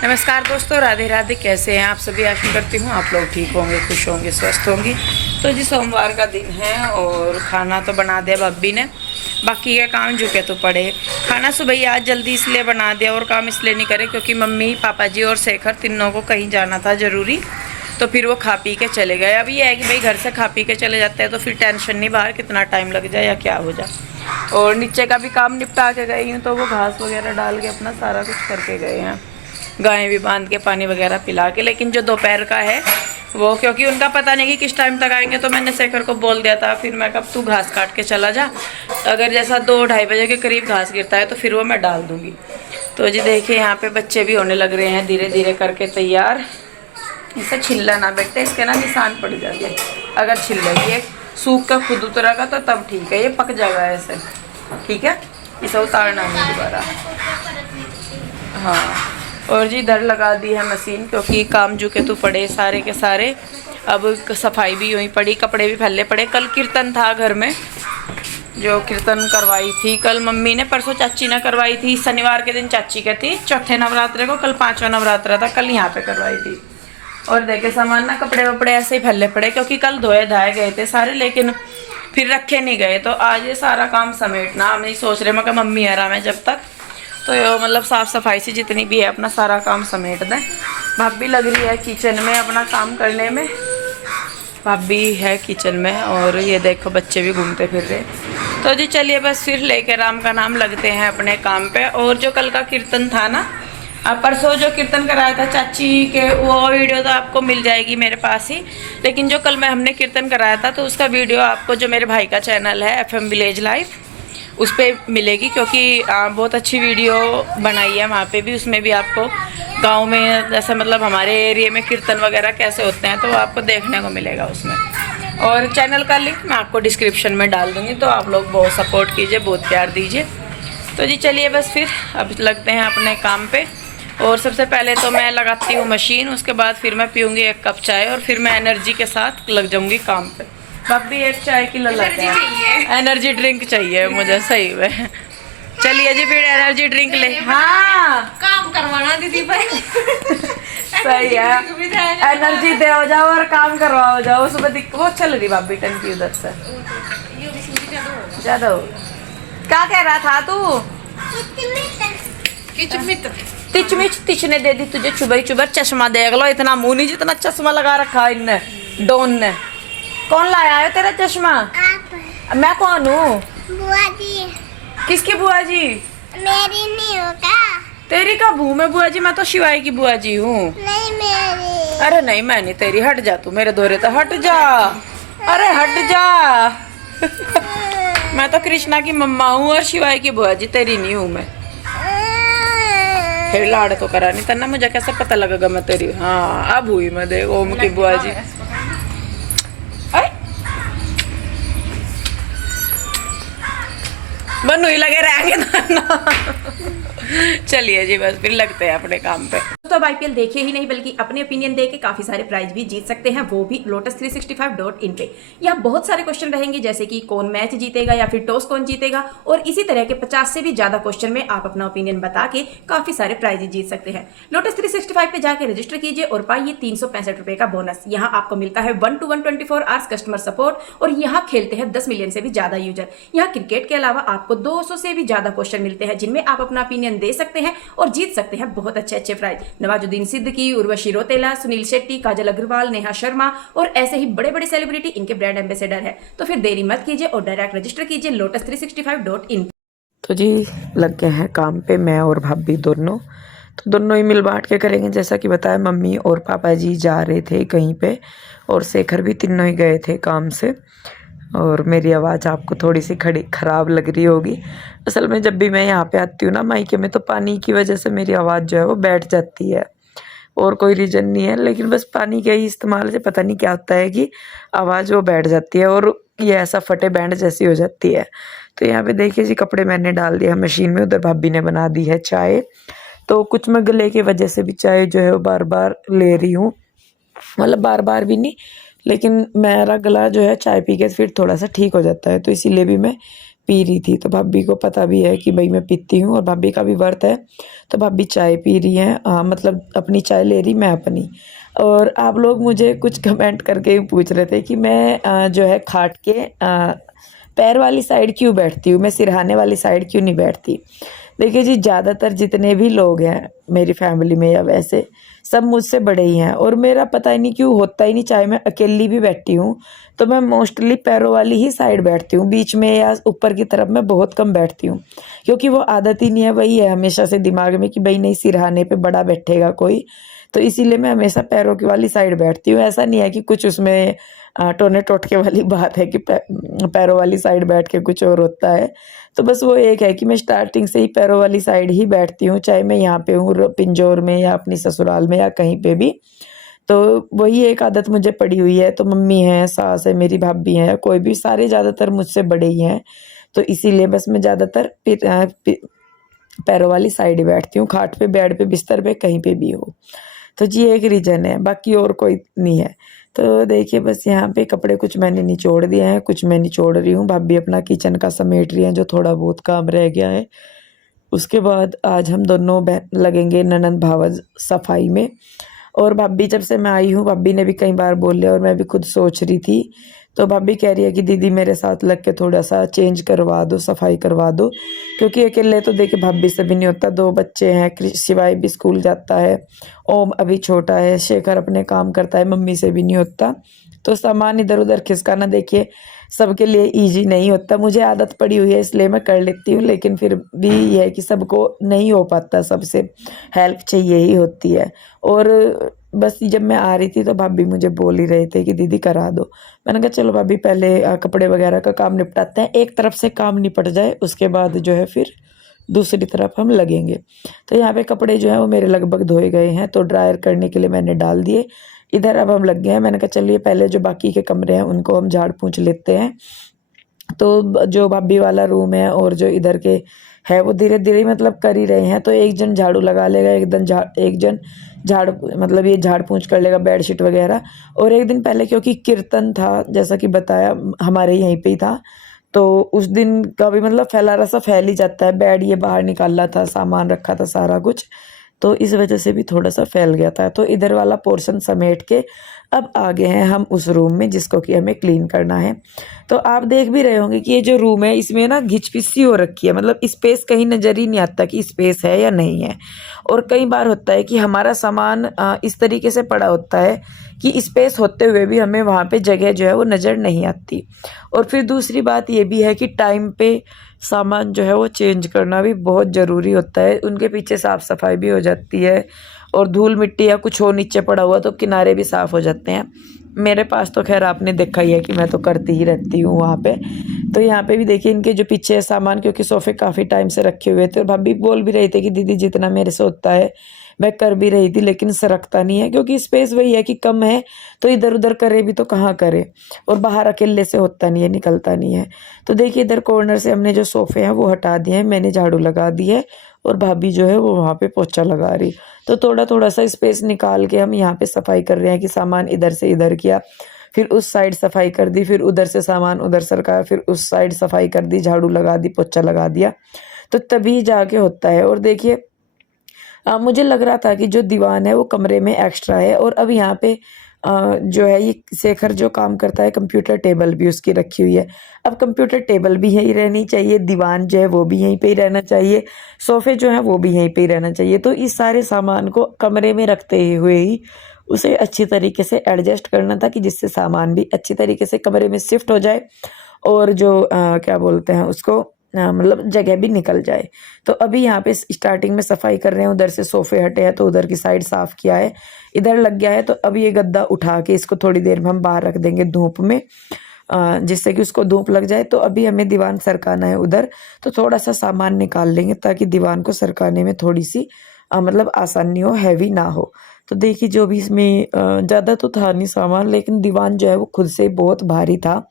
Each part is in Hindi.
नमस्कार दोस्तों, राधे राधे। कैसे हैं आप सभी? आशा करती हूँ आप लोग ठीक होंगे, खुश होंगे, स्वस्थ होंगे। तो जी सोमवार का दिन है और खाना तो बना दिया भाभी ने, बाकी का काम झुके तो पड़े। खाना सुबह ही आज जल्दी इसलिए बना दिया और काम इसलिए नहीं करे क्योंकि मम्मी, पापा जी और शेखर तीनों को कहीं जाना था ज़रूरी, तो फिर वो खा पी के चले गए। अब ये है कि भाई घर से खा पी के चले जाते हैं तो फिर टेंशन नहीं बाहर कितना टाइम लग जाए या क्या हो जाए। और नीचे का भी काम निपटा के गई हूँ, तो वो घास वगैरह डाल के अपना सारा कुछ करके गए हैं। गायें भी बांध के पानी वगैरह पिला के। लेकिन जो दोपहर का है वो, क्योंकि उनका पता नहीं कि किस टाइम तक आएंगे, तो मैंने शेखर को बोल दिया था, फिर मैं कब तू घास काट के चला जा, अगर जैसा 2-2:30 बजे के करीब घास गिरता है तो फिर वो मैं डाल दूँगी। तो जी देखिए यहाँ पे बच्चे भी होने लग रहे हैं धीरे धीरे करके तैयार। इसे छिल्ला ना बेटे, इसके ना निशान पड़ जाएंगे अगर छिल्लेगी। ये सूख कर खुद उतरेगा तो तब ठीक है, ये पक जाएगा ऐसे, ठीक है। इसे उतारना नहीं दोबारा। हाँ, और जी इधर लगा दी है मशीन क्योंकि काम झुके तो पड़े सारे के सारे। अब सफाई भी यूँ ही पड़ी, कपड़े भी फैले पड़े। कल कीर्तन था घर में, जो कीर्तन करवाई थी कल मम्मी ने, परसों चाची ने करवाई थी। शनिवार के दिन चाची के थी, चौथे नवरात्रे को, कल 5वां नवरात्रा था, कल यहाँ पे करवाई थी। और देखे सामान ना, कपड़े वपड़े ऐसे ही फैले पड़े क्योंकि कल धोए धाए गए थे सारे, लेकिन फिर रखे नहीं गए। तो आज ये सारा काम समेटना, हम नहीं सोच रहे, मैं मम्मी आराम है जब तक, तो मतलब साफ़ सफाई से जितनी भी है अपना सारा काम समेट दें। भाभी लग रही है किचन में अपना काम करने में, भाभी है किचन में, और ये देखो बच्चे भी घूमते फिर रहे। तो जी चलिए बस फिर लेके राम का नाम लगते हैं अपने काम पे। और जो कल का कीर्तन था ना, परसों जो कीर्तन कराया था चाची के, वो वीडियो तो आपको मिल जाएगी मेरे पास ही। लेकिन जो कल में हमने कीर्तन कराया था तो उसका वीडियो आपको, जो मेरे भाई का चैनल है FM विलेज लाइफ, उस पर मिलेगी, क्योंकि बहुत अच्छी वीडियो बनाई है वहाँ पे भी। उसमें भी आपको गांव में जैसे मतलब हमारे एरिया में कीर्तन वगैरह कैसे होते हैं तो आपको देखने को मिलेगा उसमें। और चैनल का लिंक मैं आपको डिस्क्रिप्शन में डाल दूँगी, तो आप लोग बहुत सपोर्ट कीजिए, बहुत प्यार दीजिए। तो जी चलिए बस फिर अब लगते हैं अपने काम पे। और सबसे पहले तो मैं लगाती हूँ मशीन, उसके बाद फिर मैं पीऊँगी 1 कप चाय और फिर मैं एनर्जी के साथ लग जाऊँगी काम पे। भाभी 1 चाय की ललक है, एनर्जी ड्रिंक चाहिए मुझे सही में। चलिए जी फिर एनर्जी ड्रिंक ले। हाँ काम करवाना दीदी भाई। सही है, एनर्जी दे हो जाओ और काम करवाओ जाओ। उसमें वो चल रही भाभी टंकी उधर से ज्यादा हो। क्या कह रहा था तू? तिचने दे दी तुझे चुबर चुबर। चश्मा देख लो, इतना मुंह नहीं जितना चश्मा लगा रखा है इनने, डॉन ने। कौन लाया है तेरा चश्मा? आप। मैं कौन हूँ? बुआ जी। किसकी बुआ जी? मेरी नहीं होगा। तेरी कब हूँ मैं बुआ जी? मैं तो शिवाई की बुआ जी हूँ। नहीं मेरी। अरे नहीं, मैं नहीं तेरी। हट जा तू मेरे दौरे तो, हट जा। अरे हट जा। मैं तो कृष्णा की मम्मा हूँ और शिवाई की बुआ जी, तेरी नहीं हूँ मैं। फिर लाड़ तो करा नहीं तन्ना, मुझे कैसे पता लगेगा मैं तेरी? हाँ अब हुई मैं, देख ओम की बुआ जी। बनू ही लगे रहेंगे ना। चलिए जी बस फिर लगते हैं अपने काम पे। तो अब IPL देखे ही नहीं बल्कि अपने ओपिनियन दे के काफी सारे प्राइज भी जीत सकते हैं, वो भी lotus365.in पे। यहाँ बहुत सारे क्वेश्चन रहेंगे, जैसे कि कौन मैच जीतेगा या फिर टॉस कौन जीतेगा, और इसी तरह के 50 से भी ज्यादा क्वेश्चन में आप अपना ओपिनियन बता के काफी सारे प्राइज जीत सकते हैं। lotus365 पे जाके रजिस्टर कीजिए और पाइए 365 रुपए का बोनस। यहाँ आपको मिलता है 1 to 1 24 आवर्स कस्टमर सपोर्ट, और यहाँ खेलते हैं 10 मिलियन से भी ज्यादा यूजर। यहाँ क्रिकेट के अलावा आपको 200 से भी ज्यादा क्वेश्चन मिलते हैं जिनमें आप अपना ओपिनियन दे सकते हैं और जीत सकते हैं बहुत अच्छे अच्छे प्राइज। नवाजुद्दीन सिद्दीकी, उर्वशी रौतेला, सुनील शेट्टी, काजल अग्रवाल, नेहा शर्मा और ऐसे ही बड़े बड़े सेलिब्रिटी इनके ब्रांड एम्बेसडर है। तो फिर देरी मत कीजिए और डायरेक्ट रजिस्टर कीजिए lotus365.in। तो जी लग गए हैं काम पे, मैं और भाभी दोनों। तो दोनों ही मिल बांट के करेंगे। जैसा कि बताया, मम्मी और पापा जी जा रहे थे कहीं पे और शेखर भी तीनों ही गए थे काम से। और मेरी आवाज़ आपको थोड़ी सी ख़राब लग रही होगी। असल में जब भी मैं यहाँ पे आती हूँ ना मायके में, तो पानी की वजह से मेरी आवाज़ जो है वो बैठ जाती है, और कोई रीज़न नहीं है। लेकिन बस पानी के ही इस्तेमाल से पता नहीं क्या होता है कि आवाज़ वो बैठ जाती है और ये ऐसा फटे बैंड जैसी हो जाती है। तो यहाँ पे देखिए जी, कपड़े मैंने डाल दिया मशीन में, उधर भाभी ने बना दी है चाय। तो कुछ मैं गले की वजह से भी चाय जो है वो बार बार ले रही हूँ, मतलब बार बार भी नहीं, लेकिन मेरा गला जो है चाय पी के फिर थोड़ा सा ठीक हो जाता है, तो इसीलिए भी मैं पी रही थी। तो भाभी को पता भी है कि भाई मैं पीती हूँ और भाभी का भी व्रत है, तो भाभी चाय पी रही हैं, मतलब अपनी चाय ले रही, मैं अपनी। और आप लोग मुझे कुछ कमेंट करके ही पूछ रहे थे कि मैं जो है खाट के पैर वाली साइड क्यों बैठती हूँ, मैं सिरहाने वाली साइड क्यों नहीं बैठती। देखिए जी, ज़्यादातर जितने भी लोग हैं मेरी फैमिली में या वैसे, सब मुझसे बड़े ही हैं और मेरा पता ही नहीं क्यों होता ही नहीं, चाहे मैं अकेली भी बैठी हूँ तो मैं मोस्टली पैरों वाली ही साइड बैठती हूँ, बीच में या ऊपर की तरफ मैं बहुत कम बैठती हूँ, क्योंकि वो आदत ही नहीं है। वही है हमेशा से दिमाग में कि भाई नहीं, सिरहाने पे बड़ा बैठेगा कोई, तो इसीलिए मैं हमेशा पैरों की वाली साइड बैठती हूँ। ऐसा नहीं है कि कुछ उसमें टोने टोटके वाली बात है कि पैरों वाली साइड बैठ के कुछ और होता है। तो बस वो एक है कि मैं स्टार्टिंग से ही पैरों वाली साइड ही बैठती हूँ, चाहे मैं यहाँ पे हूँ पिंजौर में या अपनी ससुराल में या कहीं पे भी। तो वही एक आदत मुझे पड़ी हुई है। तो मम्मी है, सास है, मेरी भाभी है, कोई भी, सारे ज़्यादातर मुझसे बड़े ही हैं, तो इसीलिए बस मैं ज़्यादातर पैरों वाली साइड ही बैठती हूँ, खाट पे, बेड पे, बिस्तर पे, कहीं पे भी हो। तो जी एक रीज़न है, बाकी और कोई नहीं है। तो देखिए बस यहाँ पे कपड़े कुछ मैंने निचोड़ दिए हैं, कुछ मैं निचोड़ रही हूँ, भाभी अपना किचन का समेट रही हैं, जो थोड़ा बहुत काम रह गया है। उसके बाद आज हम दोनों लगेंगे ननंद भावज सफाई में। और भाभी जब से मैं आई हूँ, भाभी ने भी कई बार बोल लिया और मैं भी खुद सोच रही थी, तो भाभी कह रही है कि दीदी मेरे साथ लग के थोड़ा सा चेंज करवा दो, सफाई करवा दो, क्योंकि अकेले तो देखिए भाभी से भी नहीं होता, 2 बच्चे हैं, शिवाय भी स्कूल जाता है, ओम अभी छोटा है, शेखर अपने काम करता है, मम्मी से भी नहीं होता। तो सामान इधर उधर खिसकाना देखिए सबके लिए इजी नहीं होता। मुझे आदत पड़ी हुई है इसलिए मैं कर लेती हूँ, लेकिन फिर भी ये है कि सबको नहीं हो पाता, सबसे हेल्प चाहिए ही होती है। और बस जब मैं आ रही थी तो भाभी मुझे बोल ही रहे थे कि दीदी करा दो। मैंने कहा चलो भाभी पहले कपड़े वगैरह का काम निपटाते हैं, एक तरफ से काम निपट जाए, उसके बाद जो है फिर दूसरी तरफ हम लगेंगे। तो यहाँ पे कपड़े जो है वो मेरे लगभग धोए गए हैं, तो ड्रायर करने के लिए मैंने डाल दिए। इधर अब हम लग गए हैं। मैंने कहा चलिए पहले जो बाकी के कमरे हैं उनको हम झाड़ पोंछ लेते हैं। तो जो भाभी वाला रूम है और जो इधर के है वो धीरे धीरे मतलब कर ही रहे हैं। तो एक जन झाड़ू लगा लेगा, एक जन झाड़ मतलब ये झाड़ पोंछ कर लेगा, बेडशीट वगैरह। और एक दिन पहले क्योंकि कीर्तन था, जैसा कि बताया हमारे यहीं पे ही था, तो उस दिन का भी मतलब फैल ही जाता है। बेड ये बाहर निकाला था, सामान रखा था सारा कुछ, तो इस वजह से भी थोड़ा सा फैल गया था। तो इधर वाला पोर्शन समेट के अब आ गए हैं हम उस रूम में जिसको कि हमें क्लीन करना है। तो आप देख भी रहे होंगे कि ये जो रूम है इसमें ना घिचपिची हो रखी है, मतलब स्पेस कहीं नज़र ही नहीं आता कि स्पेस है या नहीं है। और कई बार होता है कि हमारा सामान इस तरीके से पड़ा होता है कि स्पेस होते हुए भी हमें वहाँ पे जगह जो है वो नज़र नहीं आती। और फिर दूसरी बात ये भी है कि टाइम पे सामान जो है वो चेंज करना भी बहुत ज़रूरी होता है। उनके पीछे साफ़ सफाई भी हो जाती है, और धूल मिट्टी या कुछ हो नीचे पड़ा हुआ तो किनारे भी साफ़ हो जाते हैं। मेरे पास तो खैर आपने देखा ही है कि मैं तो करती ही रहती हूँ वहाँ पे। तो यहाँ पे भी देखिए इनके जो पीछे सामान, क्योंकि सोफ़े काफ़ी टाइम से रखे हुए थे, और भाभी बोल भी रही थी कि दीदी जितना मेरे से होता है मैं कर भी रही थी, लेकिन सरकता नहीं है, क्योंकि स्पेस वही है कि कम है, तो इधर उधर करे भी तो कहाँ करे, और बाहर अकेले से होता नहीं है, निकलता नहीं है। तो देखिए इधर कॉर्नर से हमने जो सोफ़े हैं वो हटा दिए हैं, मैंने झाड़ू लगा दी है, और भाभी जो है वो वहाँ पे पोछा लगा रही। तो थोड़ा थोड़ा सा स्पेस निकाल के हम यहाँ पे सफाई कर रहे हैं कि सामान इधर से इधर किया, फिर उस साइड सफाई कर दी, फिर उधर से सामान उधर सरका, फिर उस साइड सफाई कर दी, झाड़ू लगा दी, पोछा लगा दिया, तो तभी जाके होता है। और देखिए मुझे लग रहा था कि जो दीवान है वो कमरे में एक्स्ट्रा है, और अब यहाँ पे जो है ये शेखर जो काम करता है, कंप्यूटर टेबल भी उसकी रखी हुई है। अब कंप्यूटर टेबल भी यहीं रहनी चाहिए, दीवान जो है वो भी यहीं पे ही रहना चाहिए, सोफ़े जो है वो भी यहीं पे ही रहना चाहिए। तो इस सारे सामान को कमरे में रखते हुए ही उसे अच्छी तरीके से एडजस्ट करना था कि जिससे सामान भी अच्छी तरीके से कमरे में शिफ्ट हो जाए, और जो क्या बोलते हैं उसको, मतलब जगह भी निकल जाए। तो अभी यहाँ पे स्टार्टिंग में सफाई कर रहे हैं, उधर से सोफ़े हटे हैं तो उधर की साइड साफ़ किया है, इधर लग गया है। तो अब ये गद्दा उठा के इसको थोड़ी देर में हम बाहर रख देंगे धूप में, जिससे कि उसको धूप लग जाए। तो अभी हमें दीवान सरकाना है उधर, तो थोड़ा सा सामान निकाल लेंगे ताकि दीवान को सरकाने में थोड़ी सी मतलब आसानी हो, हैवी ना हो। तो देखिए जो भी इसमें ज़्यादा तो था नहीं सामान, लेकिन दीवान जो है वो खुद से बहुत भारी था,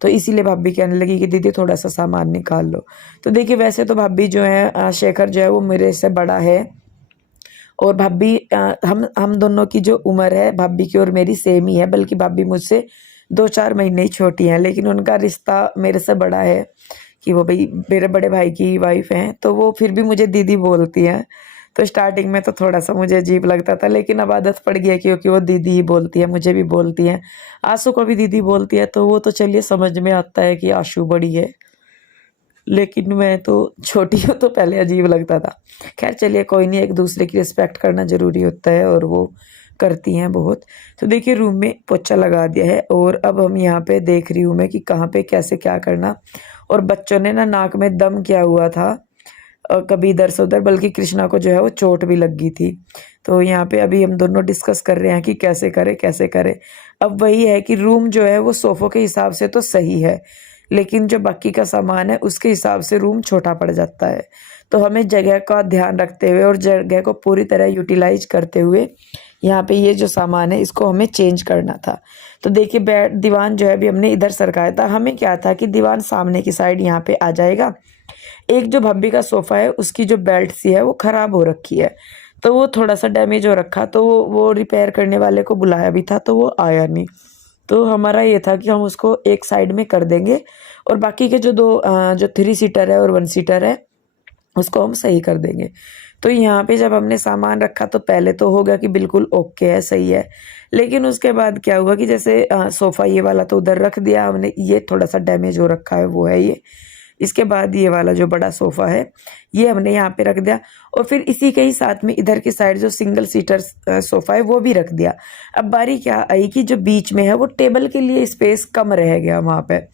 तो इसीलिए भाभी कहने लगी कि दीदी थोड़ा सा सामान निकाल लो। तो देखिए वैसे तो भाभी जो है शेखर जो है वो मेरे से बड़ा है, और भाभी हम दोनों की जो उम्र है भाभी की और मेरी सेम ही है, बल्कि भाभी मुझसे 2-4 महीने ही छोटी हैं, लेकिन उनका रिश्ता मेरे से बड़ा है कि वो भाई मेरे बड़े भाई की वाइफ हैं, तो वो फिर भी मुझे दीदी बोलती हैं। तो स्टार्टिंग में तो थोड़ा सा मुझे अजीब लगता था, लेकिन अब आदत पड़ गई है क्योंकि वो दीदी ही बोलती है, मुझे भी बोलती हैं, आंसू को भी दीदी बोलती है, तो वो तो चलिए समझ में आता है कि आशु बड़ी है, लेकिन मैं तो छोटी हूँ तो पहले अजीब लगता था। खैर चलिए कोई नहीं, एक दूसरे की रिस्पेक्ट करना ज़रूरी होता है और वो करती हैं बहुत। तो देखिए रूम में पोछा लगा दिया है और अब हम यहाँ पे देख रही हूँ मैं कि कहाँ पे कैसे क्या करना। और बच्चों ने ना नाक में दम किया हुआ था, कभी इधर से उधर, बल्कि कृष्णा को जो है वो चोट भी लग गई थी। तो यहाँ पे अभी हम दोनों डिस्कस कर रहे हैं कि कैसे करें कैसे करें। अब वही है कि रूम जो है वो सोफ़ों के हिसाब से तो सही है, लेकिन जो बाकी का सामान है उसके हिसाब से रूम छोटा पड़ जाता है। तो हमें जगह का ध्यान रखते हुए और जगह को पूरी तरह यूटिलाइज करते हुए यहाँ पे ये जो सामान है इसको हमें चेंज करना था। तो देखिए बेड दीवान जो है अभी हमने इधर सरकाया था। हमें क्या था कि दीवान सामने की साइड यहाँ पे आ जाएगा। एक जो भाभी का सोफ़ा है उसकी जो बेल्ट सी है वो ख़राब हो रखी है, तो वो थोड़ा सा डैमेज हो रखा, तो वो रिपेयर करने वाले को बुलाया भी था तो वो आया नहीं। तो हमारा ये था कि हम उसको एक साइड में कर देंगे और बाकी के जो जो 3 सीटर है और 1 सीटर है उसको हम सही कर देंगे। तो यहाँ पे जब हमने सामान रखा तो पहले तो हो गया कि बिल्कुल ओके है, सही है, लेकिन उसके बाद क्या हुआ कि जैसे सोफ़ा ये वाला तो उधर रख दिया हमने, ये थोड़ा सा डैमेज हो रखा है वो है ये। इसके बाद ये वाला जो बड़ा सोफ़ा है ये हमने यहाँ पे रख दिया और फिर इसी के ही साथ में इधर की साइड जो सिंगल सीटर सोफ़ा है वो भी रख दिया। अब बारी क्या आई कि जो बीच में है वो टेबल के लिए स्पेस कम रह गया वहाँ पे।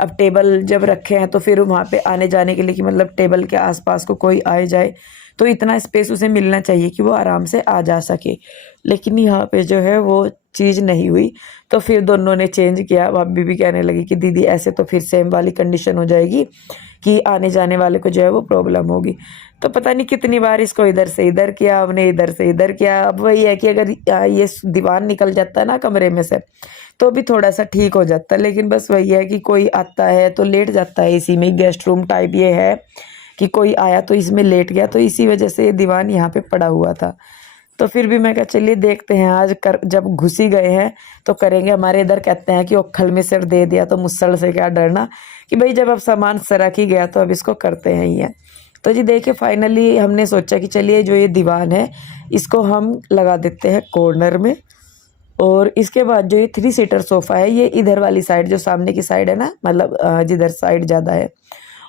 अब टेबल जब रखे हैं तो फिर वहाँ पे आने जाने के लिए कि मतलब टेबल के आसपास को कोई आए जाए तो इतना स्पेस उसे मिलना चाहिए कि वो आराम से आ जा सके, लेकिन यहाँ पे जो है वो चीज़ नहीं हुई। तो फिर दोनों ने चेंज किया। भाभी भी कहने लगी कि दीदी ऐसे तो फिर सेम वाली कंडीशन हो जाएगी कि आने जाने वाले को जो है वो प्रॉब्लम होगी। तो पता नहीं कितनी बार इसको इधर से इधर किया हमने, इधर से इधर किया। अब वही है कि अगर ये दीवार निकल जाता है ना कमरे में से तो भी थोड़ा सा ठीक हो जाता है, लेकिन बस वही है कि कोई आता है तो लेट जाता है इसी में। गेस्ट रूम टाइप ये है कि कोई आया तो इसमें लेट गया, तो इसी वजह से ये दीवान यहाँ पे पड़ा हुआ था। तो फिर भी मैं कहा चलिए देखते हैं आज जब घुसी गए हैं तो करेंगे। हमारे इधर कहते हैं कि ओखल में सिर दे दिया तो मुसड़ से क्या डरना, कि भाई जब अब सामान सरक ही गया तो अब इसको करते हैं ही है। तो जी देखिए फाइनली हमने सोचा कि चलिए जो ये दीवान है इसको हम लगा देते हैं कॉर्नर में, और इसके बाद जो ये 3 सीटर सोफ़ा है ये इधर वाली साइड जो सामने की साइड है ना, मतलब जिधर साइड ज़्यादा है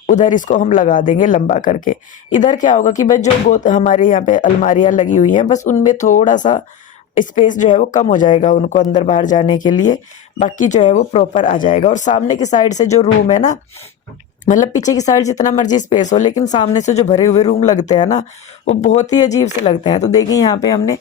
उधर इसको हम लगा देंगे लंबा करके। इधर क्या होगा कि बस जो हमारे यहाँ पे अलमारियाँ लगी हुई हैं बस उनमें थोड़ा सा स्पेस जो है वो कम हो जाएगा उनको अंदर बाहर जाने के लिए, बाकी जो है वो प्रॉपर आ जाएगा। और सामने की साइड से जो रूम है ना, मतलब पीछे की साइड जितना मर्जी स्पेस हो, लेकिन सामने से जो भरे हुए रूम लगते हैं ना वो बहुत ही अजीब से लगते हैं। तो देखिए यहाँ पे हमने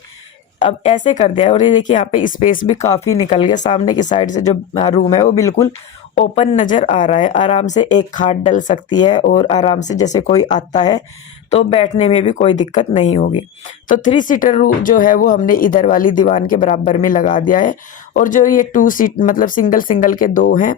अब ऐसे कर दिया है और ये देखिए यहाँ पे स्पेस भी काफ़ी निकल गया। सामने की साइड से जो रूम है वो बिल्कुल ओपन नज़र आ रहा है, आराम से एक खाट डल सकती है और आराम से जैसे कोई आता है तो बैठने में भी कोई दिक्कत नहीं होगी। तो 3 सीटर जो है वो हमने इधर वाली दीवान के बराबर में लगा दिया है, और जो ये 2 सीट मतलब सिंगल के 2 हैं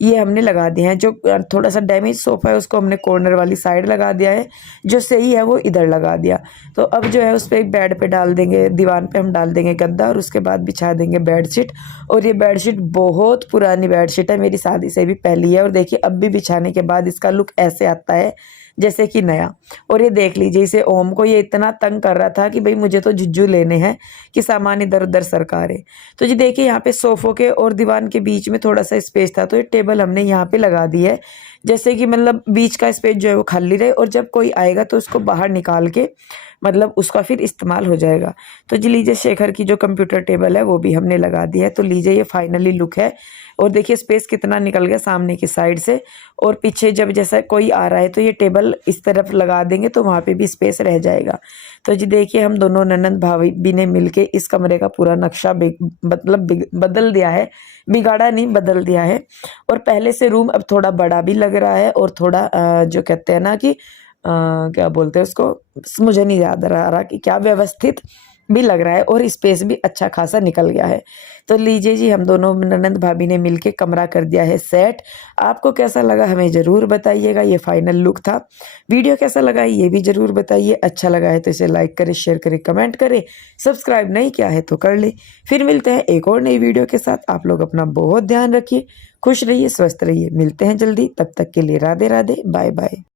ये हमने लगा दिए हैं। जो थोड़ा सा डैमेज सोफ़ा है उसको हमने कॉर्नर वाली साइड लगा दिया है, जो सही है वो इधर लगा दिया। तो अब जो है उस पर एक बेड पे डाल देंगे, दीवान पे हम डाल देंगे गद्दा और उसके बाद बिछा देंगे बेडशीट। और ये बेडशीट बहुत पुरानी बेडशीट है, मेरी शादी से भी पहली है, और देखिए अब भी बिछाने के बाद इसका लुक ऐसे आता है जैसे कि नया। और ये देख लीजिए इसे ओम को ये इतना तंग कर रहा था कि भाई मुझे तो झुज्जू लेने हैं कि सामान इधर उधर सरकारे। तो जी देखिए यहाँ पे सोफ़ों के और दीवान के बीच में थोड़ा सा स्पेस था तो ये टेबल हमने यहाँ पे लगा दी है, जैसे कि मतलब बीच का स्पेस जो है वो खाली रहे और जब कोई आएगा तो उसको बाहर निकाल के मतलब उसका फिर इस्तेमाल हो जाएगा। तो जी लीजिए शेखर की जो कंप्यूटर टेबल है वो भी हमने लगा दी है। तो लीजिए ये फाइनली लुक है, और देखिए स्पेस कितना निकल गया सामने की साइड से, और पीछे जब जैसा कोई आ रहा है तो ये टेबल इस तरफ लगा देंगे तो वहाँ पे भी स्पेस रह जाएगा। तो जी देखिए हम दोनों ननद भाभी ने मिलके इस कमरे का पूरा नक्शा बदल दिया है, बिगाड़ा नहीं बदल दिया है। और पहले से रूम अब थोड़ा बड़ा भी लग रहा है और थोड़ा जो कहते हैं ना कि क्या बोलते हैं उसको, मुझे नहीं याद रहा कि क्या, व्यवस्थित भी लग रहा है और स्पेस भी अच्छा खासा निकल गया है। तो लीजिए जी हम दोनों ननद भाभी ने मिलके कमरा कर दिया है सेट। आपको कैसा लगा हमें ज़रूर बताइएगा। ये फाइनल लुक था। वीडियो कैसा लगा ये भी ज़रूर बताइए। अच्छा लगा है तो इसे लाइक करें, शेयर करें, कमेंट करें। सब्सक्राइब नहीं किया है तो कर ले। फिर मिलते हैं एक और नई वीडियो के साथ। आप लोग अपना बहुत ध्यान रखिए। खुश रहिए, स्वस्थ रहिए। मिलते हैं जल्दी, तब तक के लिए राधे राधे, बाय बाय।